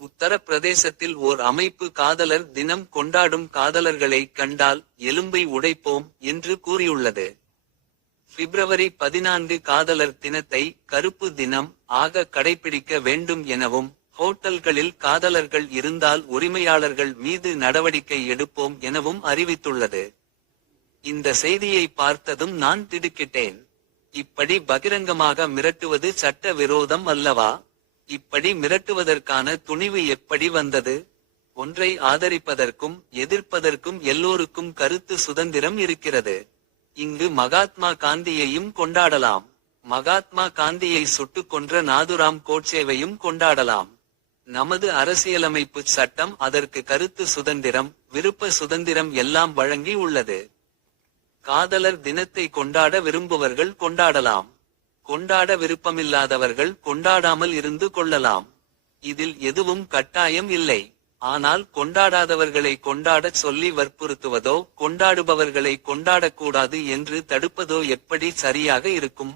உத்தரப்பிரதேசத்தில் ஓர் அமைப்பு காதலர் தினம் கொண்டாடும் காதலர்களை கண்டால் எலும்பை உடைப்போம் என்று கூறியுள்ளது. பிப்ரவரி பதினான்கு காதலர் தினத்தை கருப்பு தினம் ஆக கடைபிடிக்க வேண்டும் எனவும் ஹோட்டல்களில் காதலர்கள் இருந்தால் உரிமையாளர்கள் மீது நடவடிக்கை எடுப்போம் எனவும் அறிவித்துள்ளது. இந்த செய்தியை பார்த்ததும் நான் திடுக்கிட்டேன். இப்படி பகிரங்கமாக மிரட்டுவது சட்ட விரோதம் அல்லவா? இப்படி மிரட்டுவதற்கான துணிவு எப்படி வந்தது? ஒன்றை ஆதரிப்பதற்கும் எதிர்ப்பதற்கும் எல்லோருக்கும் கருத்து சுதந்திரம் இருக்கிறது. இங்கு மகாத்மா காந்தியையும் கொண்டாடலாம். மகாத்மா காந்தியை சுட்டுக் கொன்ற நாதுராம் கோட்சேவையும் கொண்டாடலாம். நமது அரசியலமைப்பு சட்டம் அதற்கு கருத்து சுதந்திரம் விருப்ப சுதந்திரம் எல்லாம் வழங்கி உள்ளது. காதலர் தினத்தை கொண்டாட விரும்புவர்கள் கொண்டாடலாம். கொண்டாட விருப்பமில்லாதவர்கள் கொண்டாடாமல் இருந்து கொள்ளலாம். இதில் எதுவும் கட்டாயம் இல்லை. ஆனால் கொண்டாடாதவர்களை கொண்டாடச் சொல்லி வற்புறுத்துவதோ கொண்டாடுபவர்களை கொண்டாடக்கூடாது என்று தடுப்பதோ எப்படி சரியாக இருக்கும்?